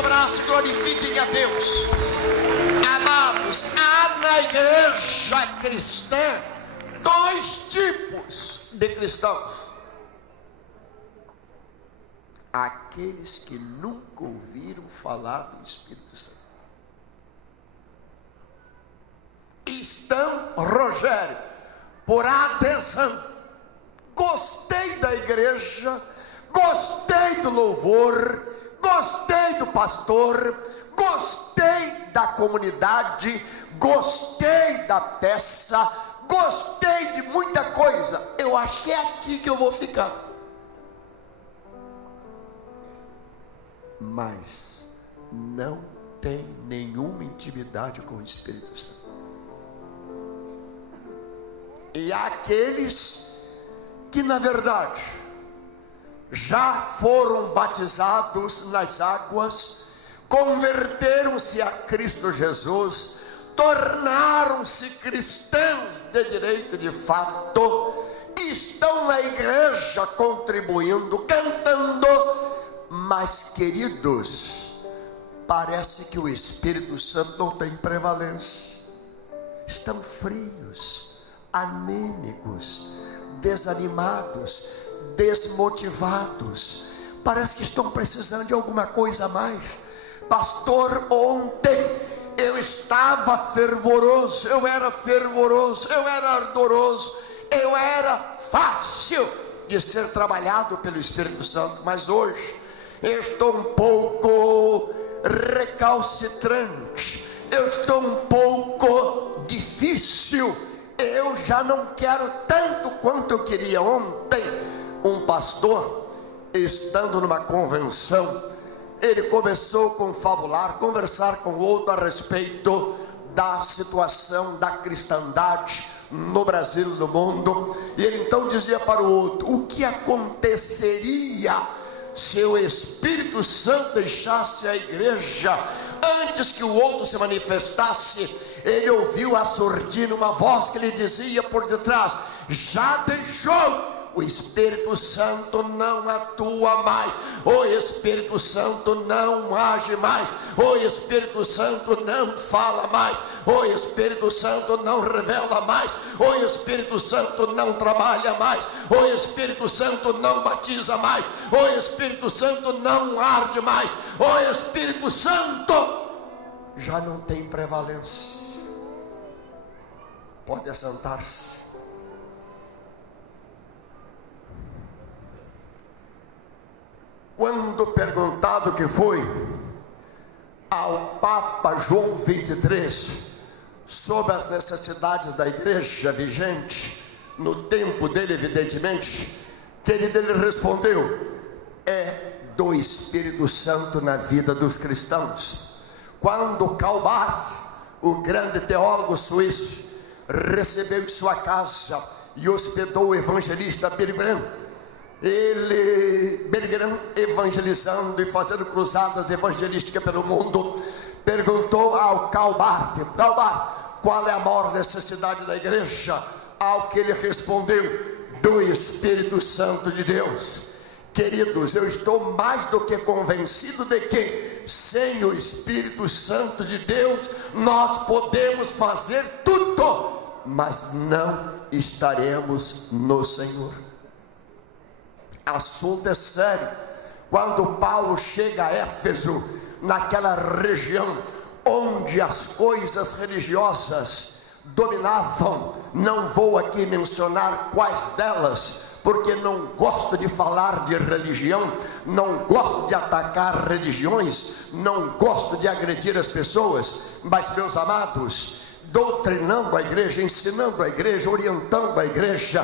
o braço e glorifiquem a Deus. Amados, há na igreja cristã dois tipos de cristãos: aqueles que nunca ouviram falar do Espírito Santo. Estão, Rogério, por adesão. Gostei da igreja, gostei do louvor, gostei do pastor, gostei da comunidade, gostei da peça, gostei de muita coisa. Eu acho que é aqui que eu vou ficar. Mas não tem nenhuma intimidade com o Espírito Santo. E há aqueles que na verdade já foram batizados nas águas, converteram-se a Cristo Jesus, tornaram-se cristãos de direito de fato, estão na igreja contribuindo, cantando, mas queridos, parece que o Espírito Santo não tem prevalência. Estão frios, anêmicos, desanimados, desmotivados. Parece que estão precisando de alguma coisa a mais. Pastor, ontem eu estava fervoroso, eu era fervoroso, eu era ardoroso, eu era fácil de ser trabalhado pelo Espírito Santo, mas hoje eu estou um pouco recalcitrante, eu estou um pouco difícil, eu já não quero tanto quanto eu queria. Ontem, um pastor, estando numa convenção, ele começou a confabular, conversar com outro a respeito da situação da cristandade no Brasil e no mundo. E ele então dizia para o outro: o que aconteceria se o Espírito Santo deixasse a igreja? Antes que o outro se manifestasse, ele ouviu a surdina uma voz que lhe dizia por detrás: já deixou. O Espírito Santo não atua mais, o Espírito Santo não age mais, o Espírito Santo não fala mais, o Espírito Santo não revela mais, o Espírito Santo não trabalha mais, o Espírito Santo não batiza mais, o Espírito Santo não arde mais, o Espírito Santo já não tem prevalência. Pode assentar-se. Quando perguntado o que foi ao Papa João 23 sobre as necessidades da igreja vigente, no tempo dele evidentemente, querido, ele respondeu: é do Espírito Santo na vida dos cristãos. Quando Karl Barth, o grande teólogo suíço, recebeu em sua casa e hospedou o evangelista Billy Graham, Billy Graham, evangelizando e fazendo cruzadas evangelísticas pelo mundo, perguntou ao Karl Barth: Karl Barth, qual é a maior necessidade da igreja? Ao que ele respondeu: do Espírito Santo de Deus. Queridos, eu estou mais do que convencido de que sem o Espírito Santo de Deus nós podemos fazer tudo, mas não estaremos no Senhor. Assunto é sério. Quando Paulo chega a Éfeso, naquela região onde as coisas religiosas dominavam, não vou aqui mencionar quais delas, porque não gosto de falar de religião, não gosto de atacar religiões, não gosto de agredir as pessoas, mas, meus amados, doutrinando a igreja, ensinando a igreja, orientando a igreja,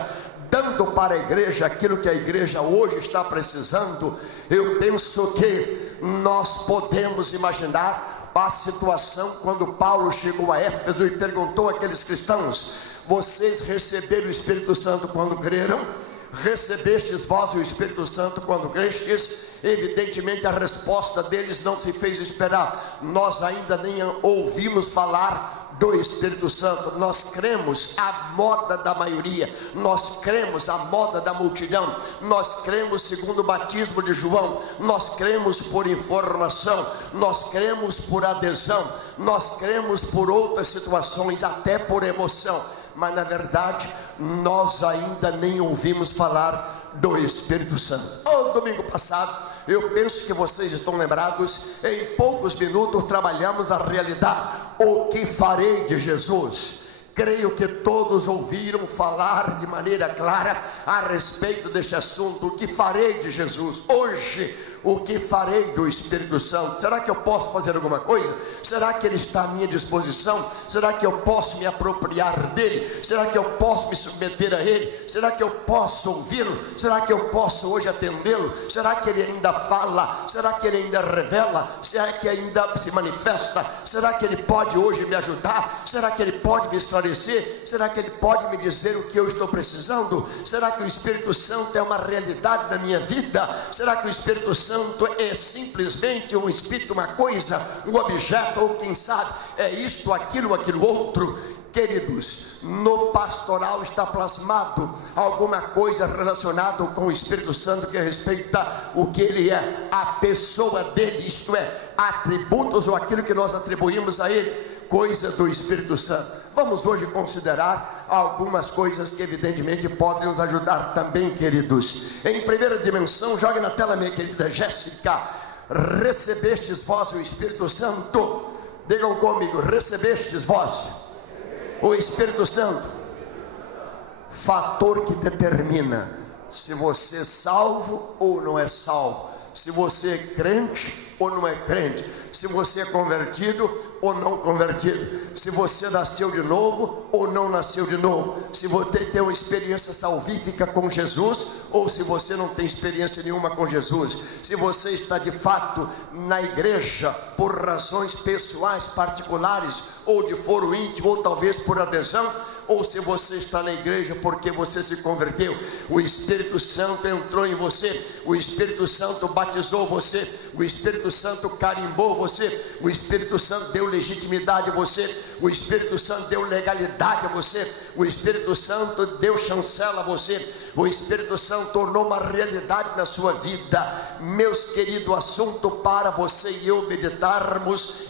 dando para a igreja aquilo que a igreja hoje está precisando, eu penso que nós podemos imaginar a situação quando Paulo chegou a Éfeso e perguntou àqueles cristãos: vocês receberam o Espírito Santo quando creram? Recebestes vós o Espírito Santo quando crestes? Evidentemente a resposta deles não se fez esperar. Nós ainda nem ouvimos falar do Espírito Santo. Nós cremos a moda da maioria, nós cremos a moda da multidão, nós cremos segundo o batismo de João, nós cremos por informação, nós cremos por adesão, nós cremos por outras situações, até por emoção, mas na verdade nós ainda nem ouvimos falar do Espírito Santo. Domingo passado, eu penso que vocês estão lembrados, em poucos minutos trabalhamos a realidade, o que farei de Jesus. Creio que todos ouviram falar de maneira clara a respeito deste assunto, o que farei de Jesus. Hoje, o que farei do Espírito Santo? Será que eu posso fazer alguma coisa? Será que Ele está à minha disposição? Será que eu posso me apropriar dEle? Será que eu posso me submeter a Ele? Será que eu posso ouvi-lo? Será que eu posso hoje atendê-lo? Será que Ele ainda fala? Será que Ele ainda revela? Será que ainda se manifesta? Será que Ele pode hoje me ajudar? Será que Ele pode me esclarecer? Será que Ele pode me dizer o que eu estou precisando? Será que o Espírito Santo é uma realidade da minha vida? Será que o Espírito Santo é simplesmente um espírito, uma coisa, um objeto, ou quem sabe é isto, aquilo outro? Queridos, no pastoral está plasmado alguma coisa relacionada com o Espírito Santo que respeita o que Ele é, a pessoa dele, isto é, atributos ou aquilo que nós atribuímos a Ele, coisa do Espírito Santo. Vamos hoje considerar algumas coisas que evidentemente podem nos ajudar também, queridos. Em primeira dimensão, jogue na tela, minha querida Jéssica. Recebestes vós o Espírito Santo? Digam comigo, recebestes vós o Espírito Santo? Fator que determina se você é salvo ou não é salvo, se você é crente ou não é crente, se você é convertido ou não convertido, se você nasceu de novo ou não nasceu de novo, se você tem uma experiência salvífica com Jesus ou se você não tem experiência nenhuma com Jesus, se você está de fato na igreja por razões pessoais, particulares, ou de foro íntimo, ou talvez por adesão, ou se você está na igreja porque você se converteu, o Espírito Santo entrou em você, o Espírito Santo batizou você, o Espírito Santo carimbou você, o Espírito Santo deu legitimidade a você, o Espírito Santo deu legalidade a você, o Espírito Santo deu chancela a você, o Espírito Santo tornou uma realidade na sua vida. Meus queridos, assunto para você e eu meditarmos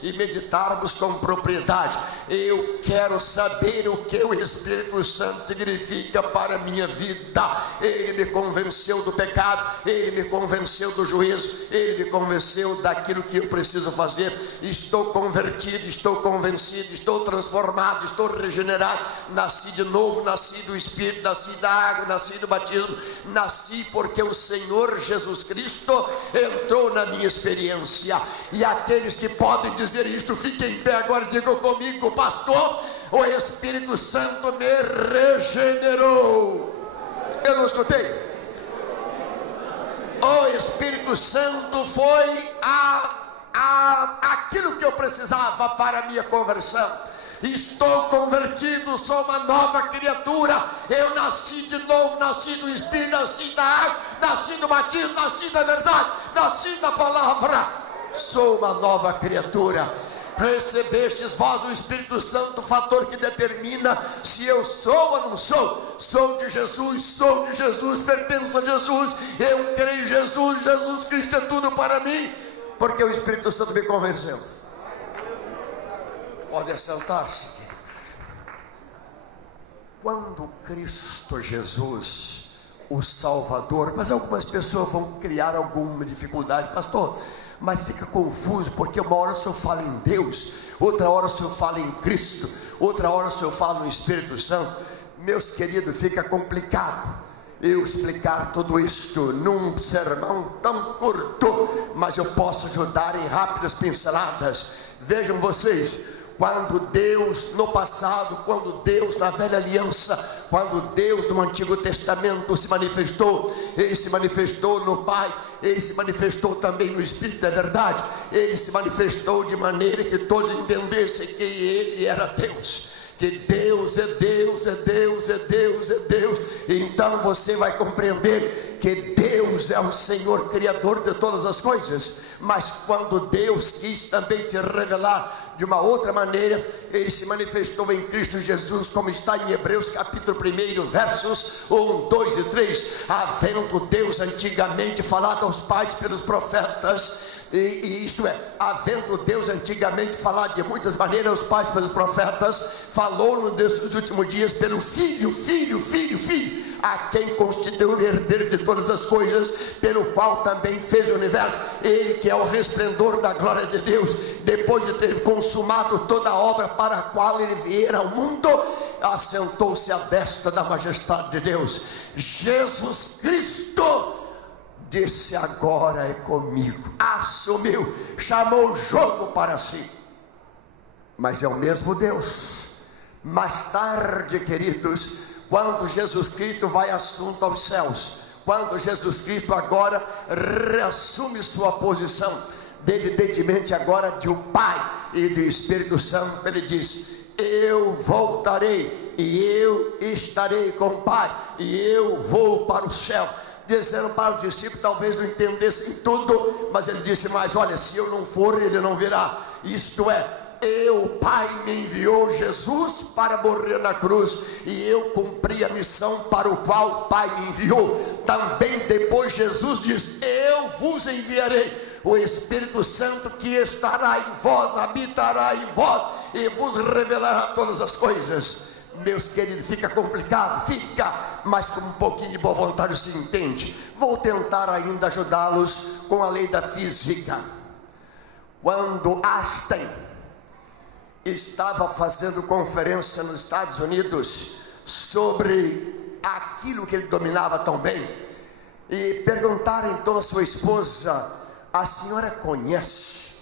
com propriedade. Eu quero saber o que o Espírito Santo significa para a minha vida. Ele me convenceu do pecado, Ele me convenceu do juízo, Ele me convenceu daquilo que eu preciso fazer. Estou convertido, estou convencido, estou transformado, estou regenerado, nasci de novo, nasci do Espírito, nasci da água, nasci do batismo, nasci porque o Senhor Jesus Cristo entrou na minha experiência. E aqueles que podem dizer isto, fiquem em pé agora e digam comigo: pastor, o Espírito Santo me regenerou. Eu não escutei. O Espírito Santo foi aquilo que eu precisava para a minha conversão. Estou convertido, sou uma nova criatura. Eu nasci de novo, nasci do Espírito, nasci da água, nasci do batismo, nasci da verdade, nasci da palavra. Sou uma nova criatura. Recebestes vós o Espírito Santo, fator que determina se eu sou ou não sou. Sou de Jesus, pertenço a Jesus, eu creio em Jesus, Jesus Cristo é tudo para mim, porque o Espírito Santo me convenceu. Pode assentar-se. Quando Cristo Jesus, o Salvador, mas algumas pessoas vão criar alguma dificuldade, pastor, mas fica confuso, porque uma hora o senhor fala em Deus, outra hora o senhor fala em Cristo, outra hora o senhor fala no Espírito Santo. Meus queridos, fica complicado eu explicar tudo isto num sermão tão curto, mas eu posso ajudar em rápidas pinceladas. Vejam vocês, quando Deus no passado, quando Deus na velha aliança, quando Deus no Antigo Testamento se manifestou, Ele se manifestou no Pai, Ele se manifestou também no Espírito, é verdade. Ele se manifestou de maneira que todos entendessem que Ele era Deus, que Deus é Deus, é Deus, é Deus, é Deus. Então você vai compreender que Deus Deus é o Senhor Criador de todas as coisas, mas quando Deus quis também se revelar de uma outra maneira, Ele se manifestou em Cristo Jesus, como está em Hebreus capítulo 1, versos 1, 2 e 3, havendo Deus antigamente falado aos pais pelos profetas, isto é, havendo Deus antigamente falado de muitas maneiras aos pais pelos profetas, falou nesses últimos dias pelo Filho, a quem constituiu o herdeiro de todas as coisas, pelo qual também fez o universo. Ele que é o resplendor da glória de Deus, depois de ter consumado toda a obra para a qual ele viera ao mundo, assentou-se à destra da majestade de Deus. Jesus Cristo disse: agora é comigo. Assumiu, chamou o jogo para si. Mas é o mesmo Deus. Mais tarde, queridos, quando Jesus Cristo vai assunto aos céus, quando Jesus Cristo agora reassume sua posição, evidentemente agora de o Pai e do Espírito Santo, ele diz: eu voltarei e eu estarei com o Pai e eu vou para o céu. Disseram para os discípulos, talvez não entendessem tudo, mas ele disse: mas olha, se eu não for, ele não virá. Isto é, o Pai me enviou Jesus para morrer na cruz, e eu cumpri a missão para o qual o Pai me enviou. Também depois Jesus diz: eu vos enviarei o Espírito Santo, que estará em vós, habitará em vós e vos revelará todas as coisas. Meus queridos, fica complicado? Fica, mas com um pouquinho de boa vontade se entende. Vou tentar ainda ajudá-los com a lei da física. Quando Einstein estava fazendo conferência nos Estados Unidos sobre aquilo que ele dominava tão bem, e perguntaram então à sua esposa: a senhora conhece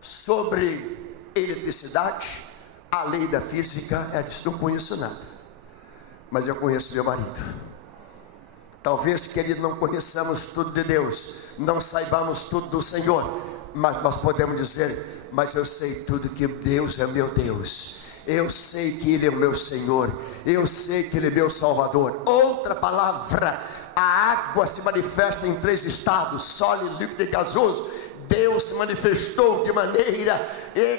sobre eletricidade, a lei da física? Ela disse: não conheço nada, mas eu conheço meu marido. Talvez, querido, não conheçamos tudo de Deus, não saibamos tudo do Senhor, mas nós podemos dizer: mas eu sei tudo, que Deus é meu Deus, eu sei que Ele é o meu Senhor, eu sei que Ele é meu Salvador. Outra palavra: a água se manifesta em 3 estados: sólido, líquido e gasoso. Deus se manifestou de maneira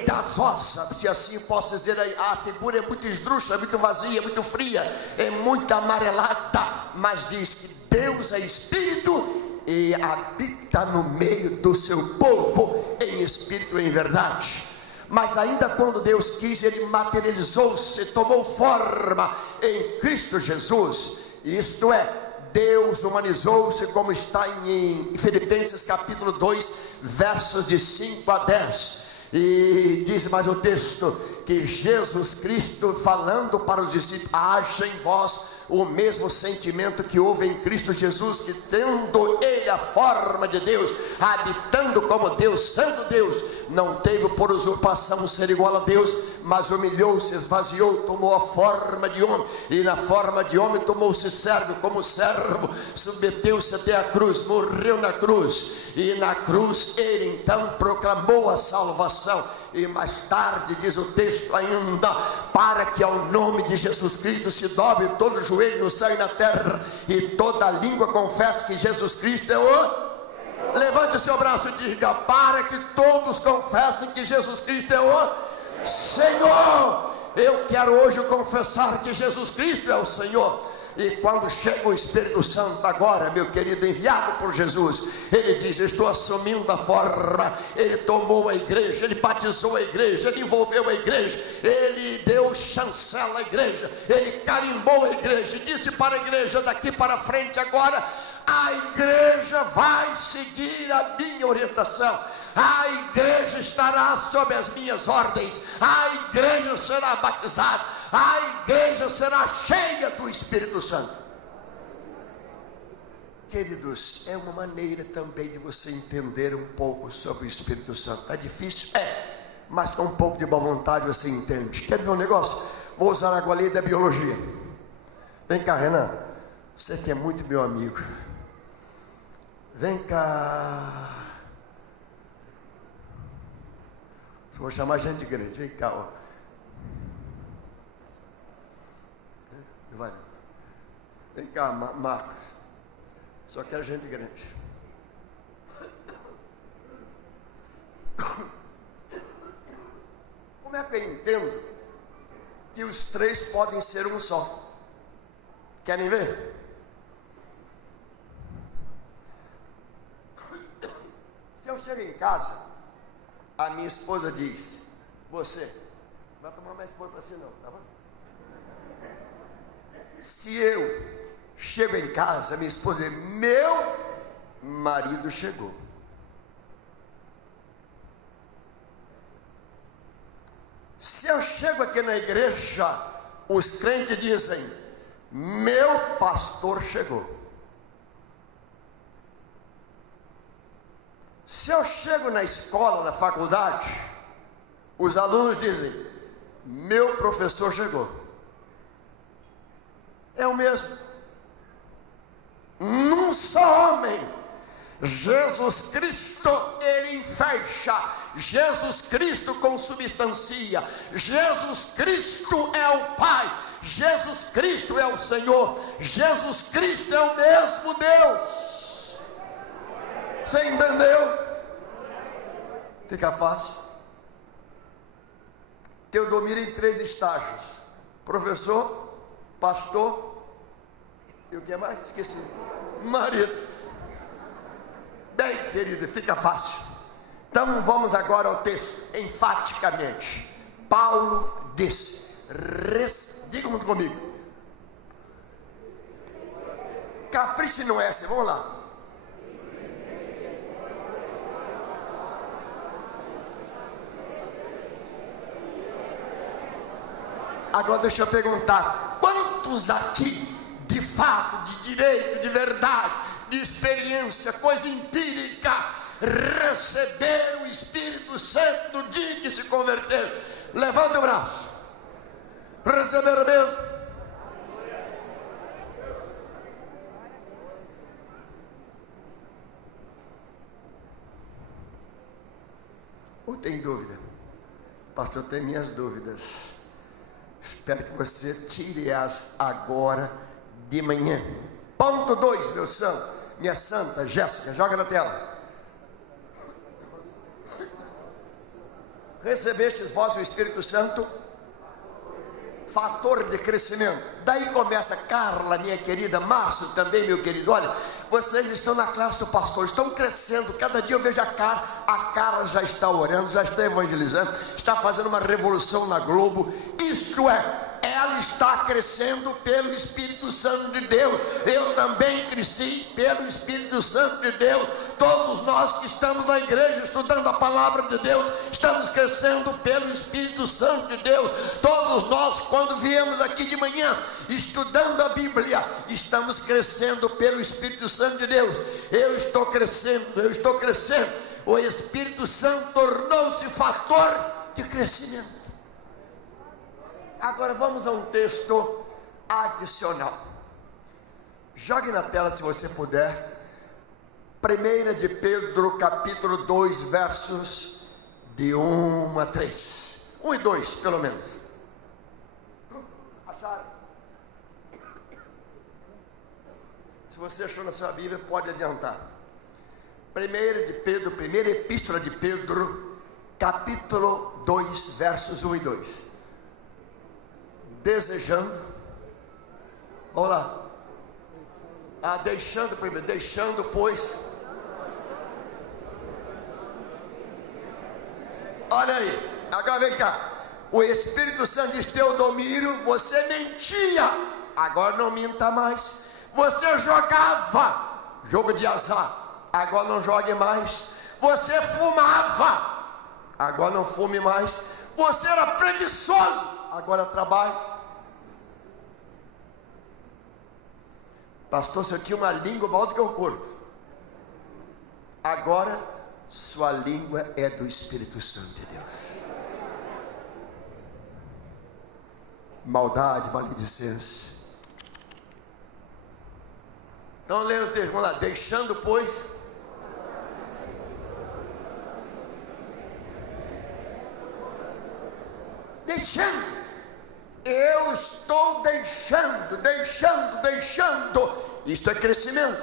gasosa, se assim posso dizer. A figura é muito esdrúxula, é muito vazia, é muito fria, é muito amarelada, mas diz que Deus é Espírito e habita no meio do seu povo em espírito e em verdade. Mas ainda quando Deus quis, Ele materializou-se, tomou forma em Cristo Jesus. Isto é, Deus humanizou-se, como está em Filipenses capítulo 2, versos de 5 a 10. E diz mais o texto que Jesus Cristo, falando para os discípulos: haja em vós o mesmo sentimento que houve em Cristo Jesus, que tendo Ele a forma de Deus, habitando como Deus, sendo Deus, não teve por usurpação ser igual a Deus, mas humilhou-se, esvaziou, tomou a forma de homem, e na forma de homem tomou-se servo, como servo, submeteu-se até a cruz, morreu na cruz, e na cruz Ele então proclamou a salvação. E mais tarde diz o texto ainda: para que ao nome de Jesus Cristo se dobre todo o joelho no céu e na terra, e toda língua confesse que Jesus Cristo é o... Levante o seu braço e diga: para que todos confessem que Jesus Cristo é o Senhor. Eu quero hoje confessar que Jesus Cristo é o Senhor. E quando chega o Espírito Santo agora, meu querido, enviado por Jesus, Ele diz: estou assumindo a forma. Ele tomou a igreja, Ele batizou a igreja, Ele envolveu a igreja, Ele deu chancela à igreja, Ele carimbou a igreja e disse para a igreja: daqui para frente agora a igreja vai seguir a minha orientação, a igreja estará sob as minhas ordens, a igreja será batizada, a igreja será cheia do Espírito Santo. Queridos, é uma maneira também de você entender um pouco sobre o Espírito Santo. É difícil? É, mas com um pouco de boa vontade você entende. Quer ver um negócio? Vou usar a lei da biologia. Vem cá, Renan, você que é muito meu amigo, vem cá. Vou chamar gente de grande, vem cá, ó. Vem cá, Marcos. Só quero gente grande. Como é que eu entendo que os três podem ser um só? Querem ver? Se eu chego em casa, a minha esposa diz: você, não vai tomar mais esposa para si não, tá bom? Se eu chego em casa, a minha esposa diz: meu marido chegou. Se eu chego aqui na igreja, os crentes dizem: meu pastor chegou. Se eu chego na escola, na faculdade, os alunos dizem: meu professor chegou. É o mesmo. Num só homem, Jesus Cristo, ele fecha. Jesus Cristo consubstancia. Jesus Cristo é o Pai. Jesus Cristo é o Senhor. Jesus Cristo é o mesmo Deus. Você entendeu? Fica fácil. Teodomiro em 3 estágios: professor, pastor e o que mais? Esqueci. Marido. Bem, querida, fica fácil. Então vamos agora ao texto, enfaticamente. Paulo disse: diga muito comigo. Capriche no S, vamos lá. Agora deixa eu perguntar: quantos aqui, de fato, de direito, de verdade, de experiência, coisa empírica, receberam o Espírito Santo no dia que se converteram? Levanta o braço. Receberam mesmo? Ou tem dúvida? Pastor, eu tenho minhas dúvidas. Espero que você tire-as agora de manhã. Ponto 2, meu santo, minha santa Jéssica, joga na tela. Recebestes vós o Espírito Santo? Fator de crescimento. Daí começa: Carla, minha querida, Márcio também, meu querido, olha, vocês estão na classe do pastor, estão crescendo, cada dia eu vejo a Carla já está orando, já está evangelizando, está fazendo uma revolução na Globo. Isto é, ela está crescendo pelo Espírito Santo de Deus. Eu também cresci pelo Espírito Santo de Deus. Todos nós que estamos na igreja estudando a palavra de Deus, estamos crescendo pelo Espírito Santo de Deus. Todos nós, quando viemos aqui de manhã estudando a Bíblia, estamos crescendo pelo Espírito Santo de Deus. Eu estou crescendo, eu estou crescendo. O Espírito Santo tornou-se fator de crescimento. Agora vamos a um texto adicional. Jogue na tela, se você puder, 1 de Pedro, capítulo 2, versos de 1 a 3. 1 e 2, pelo menos. Acharam? Se você achou na sua Bíblia, pode adiantar. 1 de Pedro, primeira epístola de Pedro, capítulo 2, versos 1 e 2. Desejando, vamos lá. Deixando primeiro, deixando, pois. Olha aí, agora vem cá. O Espírito Santo diz: Teodomiro, você mentia, agora não minta mais. Você jogava, jogo de azar, agora não jogue mais. Você fumava, agora não fume mais. Você era preguiçoso, agora trabalhe. Pastor, se eu tinha uma língua maior do que o corpo, agora sua língua é do Espírito Santo de Deus. Maldade, maledicência. Então lendo o texto, vamos lá. Deixando, pois, deixando. Eu estou deixando. Isto é crescimento.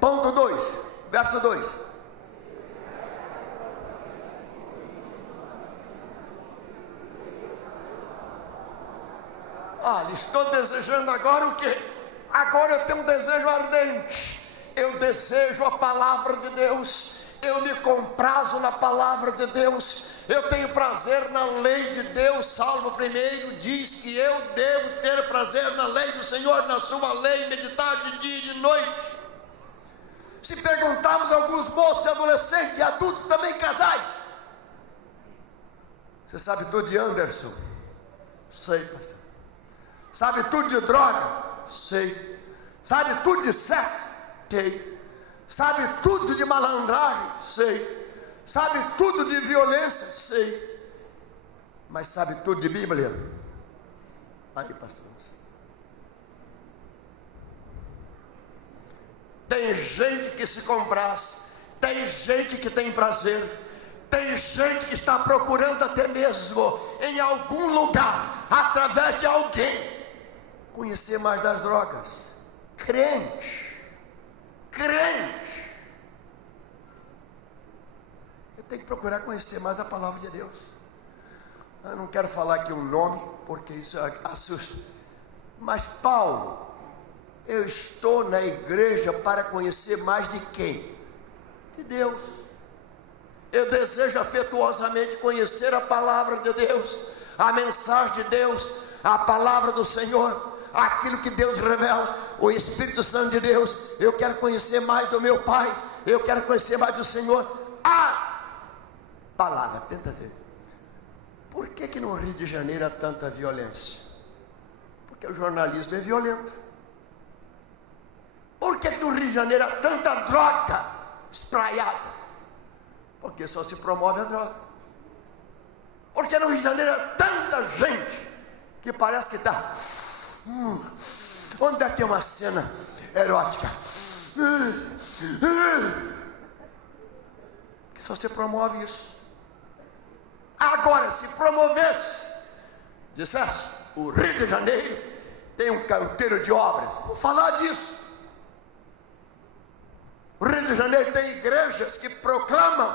Ponto 2, verso 2. Olha, estou desejando agora o quê? Agora eu tenho um desejo ardente. Eu desejo a palavra de Deus. Eu me comprazo na palavra de Deus. Eu tenho prazer na lei de Deus. Salmo 1 diz que eu devo ter prazer na lei do Senhor, na sua lei, meditar de dia e de noite. Se perguntarmos a alguns moços, adolescentes e adultos, também casais: você sabe tudo de Anderson? Sei, pastor. Sabe tudo de droga? Sei. Sabe tudo de sexo? Sei. Sabe tudo de malandragem? Sei. Sabe tudo de violência? Sei. Mas sabe tudo de Bíblia? Aí, pastor. Tem gente que se compraz, tem gente que tem prazer, tem gente que está procurando até mesmo em algum lugar, através de alguém, conhecer mais das drogas. Crente. Eu tenho que procurar conhecer mais a palavra de Deus. Eu não quero falar aqui um nome, porque isso assusta. Mas Paulo: eu estou na igreja para conhecer mais de quem? De Deus. Eu desejo afetuosamente conhecer a palavra de Deus, a mensagem de Deus, a palavra do Senhor, aquilo que Deus revela, o Espírito Santo de Deus. Eu quero conhecer mais do meu Pai, eu quero conhecer mais do Senhor. A palavra. Tenta dizer, por que no Rio de Janeiro há tanta violência? Porque o jornalismo é violento. Por que no Rio de Janeiro há tanta droga espraiada? Porque só se promove a droga. Porque no Rio de Janeiro há tanta gente que parece que está... onde é que tem uma cena erótica? Que só se promove isso. Agora, se promovesse, dissesse: o Rio de Janeiro tem um canteiro de obras, vou falar disso. O Rio de Janeiro tem igrejas que proclamam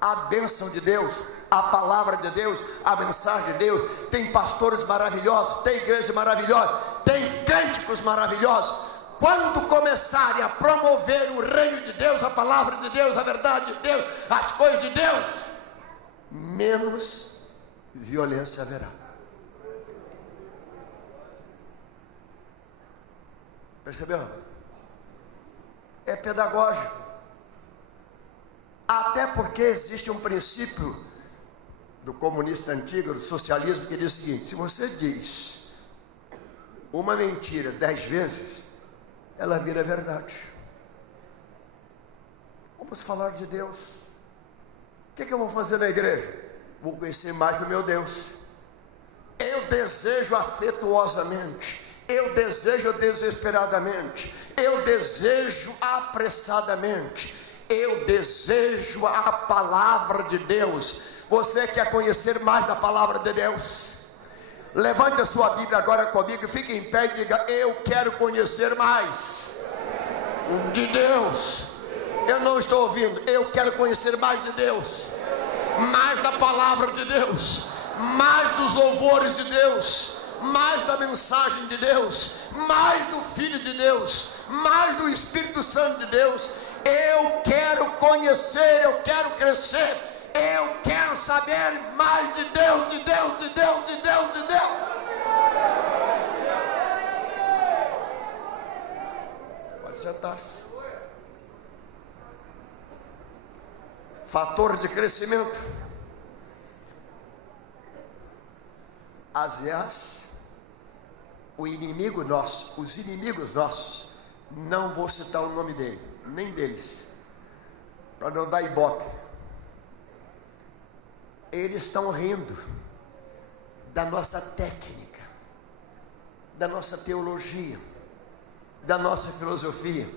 a bênção de Deus, a palavra de Deus, a mensagem de Deus. Tem pastores maravilhosos, tem igrejas maravilhosas, tem cânticos maravilhosos. Quando começarem a promover o reino de Deus, a palavra de Deus, a verdade de Deus, as coisas de Deus, menos violência haverá. Percebeu? É pedagógico. Até porque existe um princípio do comunista antigo, do socialismo, que diz o seguinte: se você diz uma mentira 10 vezes, ela vira verdade. Vamos falar de Deus. O que eu vou fazer na igreja? Vou conhecer mais do meu Deus. Eu desejo afetuosamente, eu desejo desesperadamente, eu desejo apressadamente, eu desejo a palavra de Deus. Você quer conhecer mais da palavra de Deus? Levante a sua Bíblia agora comigo, fique em pé e diga: eu quero conhecer mais de Deus. Eu não estou ouvindo. Eu quero conhecer mais de Deus, mais da palavra de Deus, mais dos louvores de Deus, mais da mensagem de Deus, mais do Filho de Deus, mais do Espírito Santo de Deus. Eu quero conhecer, eu quero crescer, eu quero saber mais de Deus, de Deus, de Deus, de Deus, de Deus. Pode sentar-se. Fator de crescimento. Aliás, o inimigo nosso, os inimigos nossos, não vou citar o nome dele, nem deles, para não dar ibope. Eles estão rindo da nossa técnica, da nossa teologia, da nossa filosofia,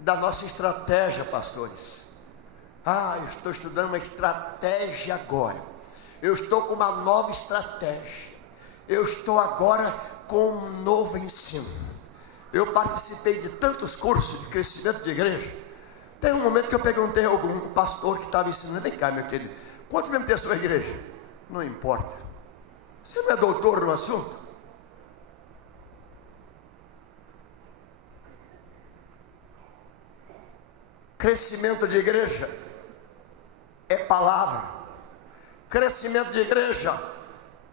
da nossa estratégia, pastores. Eu estou estudando uma estratégia agora. Eu estou com uma nova estratégia. Eu estou agora com um novo ensino. Eu participei de tantos cursos de crescimento de igreja. Tem um momento que eu perguntei a algum pastor que estava ensinando: vem cá, meu querido, quanto mesmo tem a sua igreja? Não importa. Você não é doutor no assunto? Crescimento de igreja é palavra. Crescimento de igreja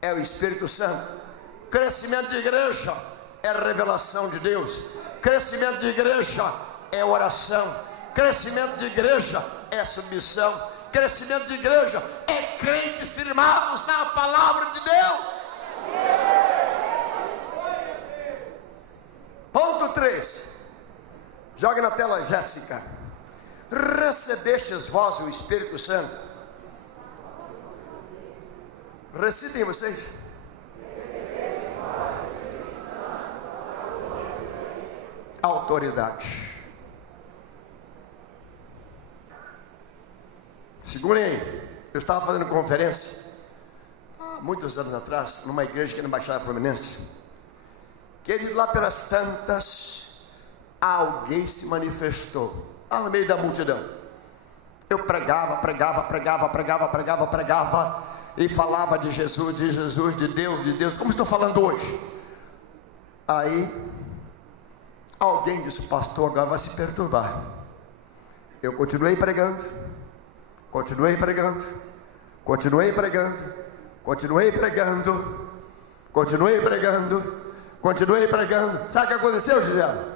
é o Espírito Santo. Crescimento de igreja é revelação de Deus. Crescimento de igreja é oração. Crescimento de igreja é submissão. Crescimento de igreja é crentes firmados na palavra de Deus. Ponto 3. Jogue na tela, Jéssica. Recebestes vós o Espírito Santo? Recitem vocês. Autoridade. Segurem aí. Eu estava fazendo conferência há muitos anos atrás, numa igreja aqui na Baixada Fluminense. Querido, lá pelas tantas, alguém se manifestou no meio da multidão. Eu pregava e falava de Jesus, de Deus, como estou falando hoje. Aí alguém disse: pastor, agora vai se perturbar. Eu continuei pregando. Sabe o que aconteceu, Gisela?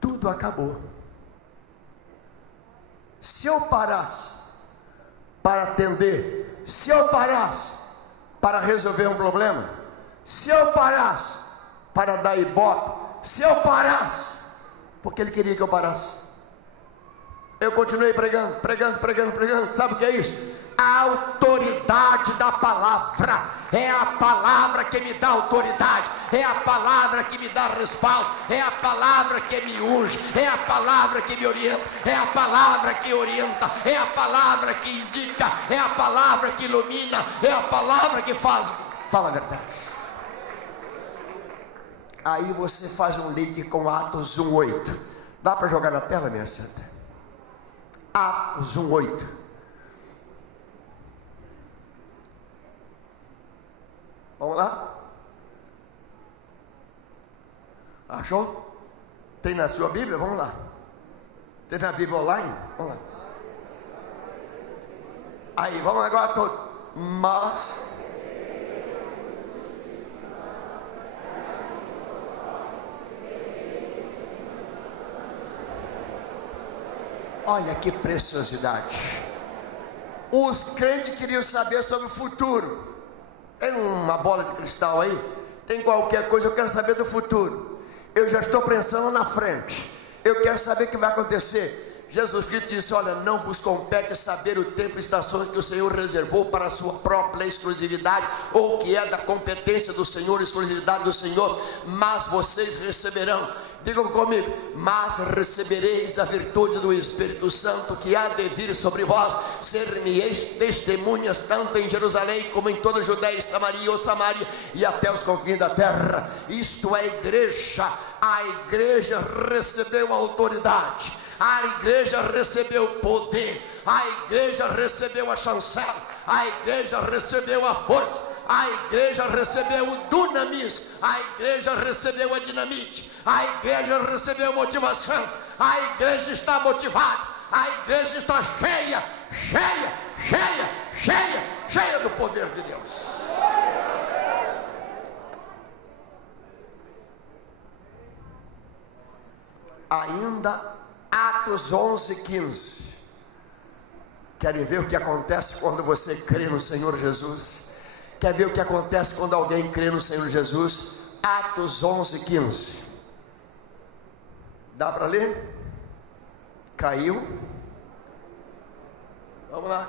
Tudo acabou. Se eu parasse para atender, se eu parasse para resolver um problema, se eu parasse para dar ibope, se eu parasse, porque ele queria que eu parasse. Eu continuei pregando. Sabe o que é isso? A autoridade da palavra. É a palavra que me dá autoridade. É a palavra que me dá respaldo. É a palavra que me unge. É a palavra que me orienta. É a palavra que orienta. É a palavra que indica. É a palavra que ilumina. É a palavra que faz. Fala a verdade. Aí você faz um link com Atos 1:8. Dá para jogar na tela, minha santa? Atos 1:8. Vamos lá? Achou? Tem na sua Bíblia? Vamos lá. Tem na Bíblia online? Vamos lá. Aí, vamos agora todos. Mas olha que preciosidade. Os crentes queriam saber sobre o futuro. Tem uma bola de cristal aí? Tem qualquer coisa, eu quero saber do futuro. Eu já estou pensando na frente. Eu quero saber o que vai acontecer. Jesus Cristo disse: olha, não vos compete saber o tempo e estações que o Senhor reservou para a sua própria exclusividade, ou que é da competência do Senhor, exclusividade do Senhor, mas vocês receberão. Digam comigo: mas recebereis a virtude do Espírito Santo, que há de vir sobre vós. Ser-me-eis testemunhas, tanto em Jerusalém como em toda a Judéia e Samaria e até os confins da terra. Isto é a igreja. A igreja recebeu a autoridade. A igreja recebeu poder. A igreja recebeu a chancela. A igreja recebeu a força. A igreja recebeu o dunamis. A igreja recebeu a dinamite. A igreja recebeu motivação. A igreja está motivada. A igreja está cheia do poder de Deus. Ainda Atos 11:15. Querem ver o que acontece quando você crê no Senhor Jesus? Quer ver o que acontece quando alguém crê no Senhor Jesus? Atos 11:15. Dá para ler? Caiu. Vamos lá.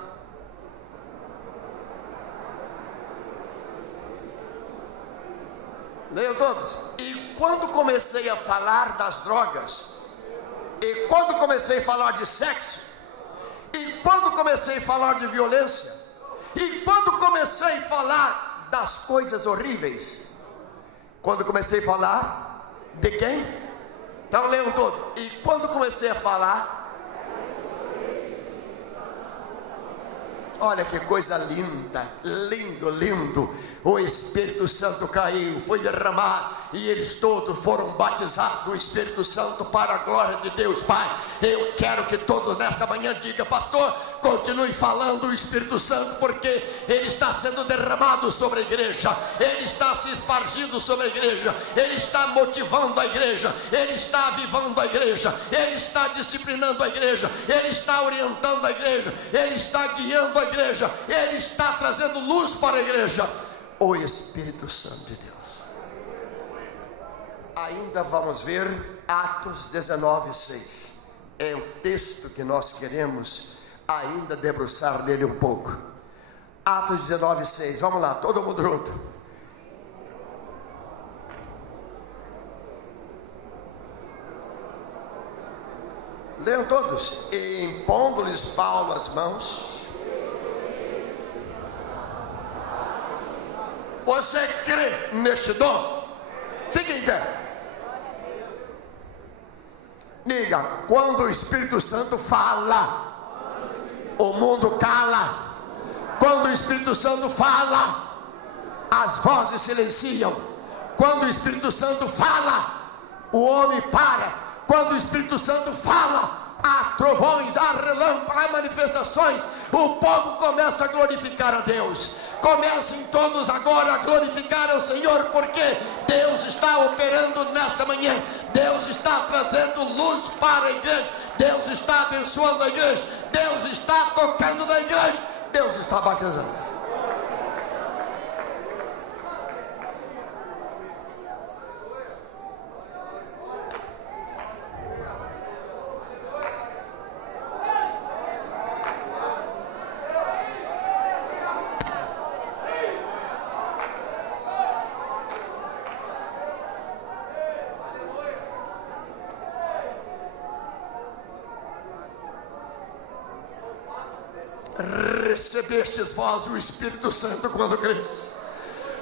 Leiam todos. E quando comecei a falar das drogas, e quando comecei a falar de sexo, e quando comecei a falar de violência, e quando comecei a falar das coisas horríveis, quando comecei a falar De quem? Então leiam todo. E quando comecei a falar, olha que coisa linda, lindo, lindo. O Espírito Santo caiu, foi derramado, e eles todos foram batizados no Espírito Santo para a glória de Deus Pai. Eu quero que todos nesta manhã digam: pastor, continue falando o Espírito Santo, porque ele está sendo derramado sobre a igreja, ele está se espargindo sobre a igreja, ele está motivando a igreja, ele está avivando a igreja, ele está disciplinando a igreja, ele está orientando a igreja, ele está guiando a igreja, ele está trazendo luz para a igreja. O Espírito Santo de Deus. Ainda vamos ver Atos 19:6. É o texto que nós queremos ainda debruçar nele um pouco. Atos 19:6. Vamos lá, todo mundo junto. Leiam todos. E impondo-lhes Paulo as mãos. Você crê neste dom? Fique em pé. Diga: quando o Espírito Santo fala, o mundo cala. Quando o Espírito Santo fala, as vozes silenciam. Quando o Espírito Santo fala, o homem para. Quando o Espírito Santo fala, há trovões, há relâmpagos, há manifestações. O povo começa a glorificar a Deus. Comecem todos agora a glorificar ao Senhor, porque Deus está operando nesta manhã. Deus está trazendo luz para a igreja. Deus está abençoando a igreja. Deus está tocando na igreja. Deus está batizando. Recebestes vós o Espírito Santo quando crestes?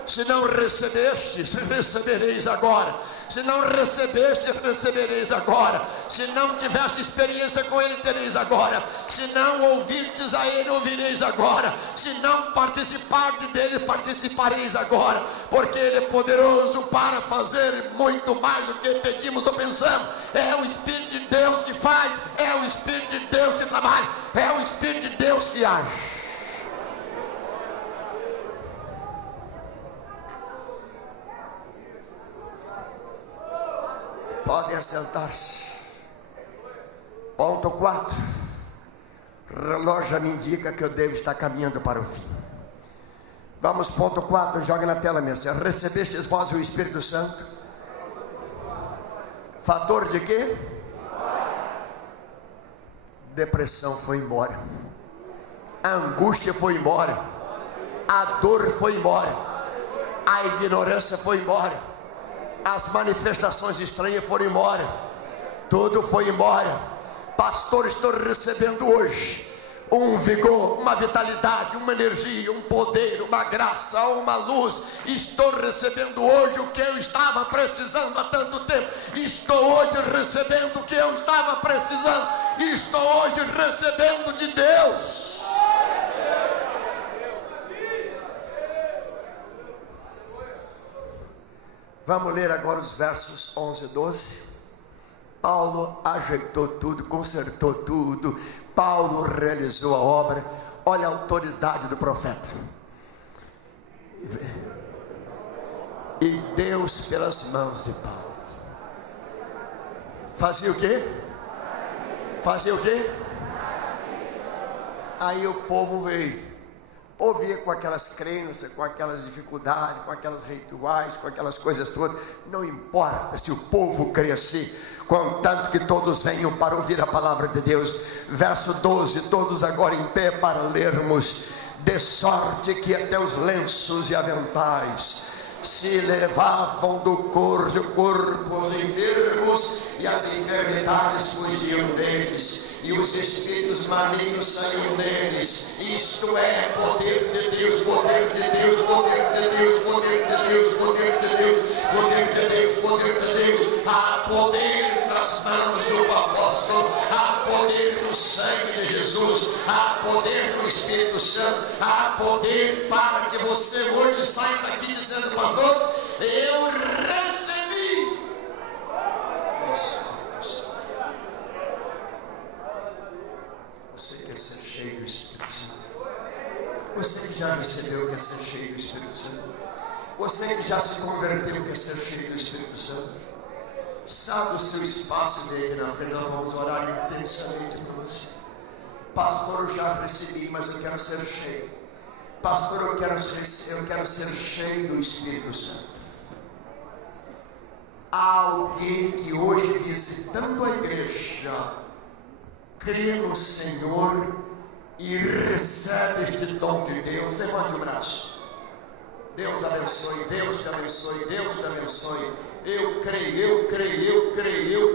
Se não recebestes, recebereis agora. Se não recebeste, recebereis agora. Se não tiveste experiência com Ele, tereis agora. Se não ouvirdes a Ele, ouvireis agora. Se não participardes dele, participareis agora. Porque Ele é poderoso para fazer muito mais do que pedimos ou pensamos. É o Espírito de Deus que faz. É o Espírito de Deus que trabalha. É o Espírito de Deus que age. Podem assentar-se. Ponto 4. O relógio já me indica que eu devo estar caminhando para o fim. Vamos, ponto 4. Joga na tela minha. Recebestes vós o Espírito Santo? Fator de quê? Depressão foi embora. A angústia foi embora. A dor foi embora. A ignorância foi embora. As manifestações estranhas foram embora. Tudo foi embora. Pastor, estou recebendo hoje um vigor, uma vitalidade, uma energia, um poder, uma graça, uma luz. Estou recebendo hoje o que eu estava precisando há tanto tempo. Estou hoje recebendo o que eu estava precisando. Estou hoje recebendo de Deus. Vamos ler agora os versos 11 e 12. Paulo ajeitou tudo, consertou tudo. Paulo realizou a obra. Olha a autoridade do profeta. E Deus pelas mãos de Paulo fazia o quê? Fazia o quê? Aí o povo veio. Ouvia com aquelas crenças, com aquelas dificuldades, com aquelas rituais, com aquelas coisas todas. Não importa se o povo crescer, contanto que todos venham para ouvir a palavra de Deus. Verso 12, todos agora em pé para lermos. De sorte que até os lenços e aventais se levavam do corpo os enfermos, e as enfermidades fugiam deles, e os espíritos malignos saíam deles. Isto é poder de Deus, poder de Deus, poder de Deus, poder de Deus, poder de Deus, poder de Deus, poder de Deus. há poder nas mãos do apóstolo, há poder no sangue de Jesus, há poder no Espírito Santo, há poder para que você hoje saia daqui dizendo: pastor, eu recebi. Você quer ser cheio do Espírito Santo? Você que já recebeu quer ser cheio do Espírito Santo? Você que já se converteu quer ser cheio do Espírito Santo? Saia do seu espaço e vem aqui na frente. Nós vamos orar intensamente por você. Pastor, eu já recebi, mas eu quero ser cheio. Pastor, eu quero ser cheio do Espírito Santo. Há alguém que hoje, visitando a igreja, crê no Senhor e recebe este dom de Deus? Levante o braço. Deus abençoe, Deus te abençoe, Deus te abençoe. Eu creio, eu creio, eu creio.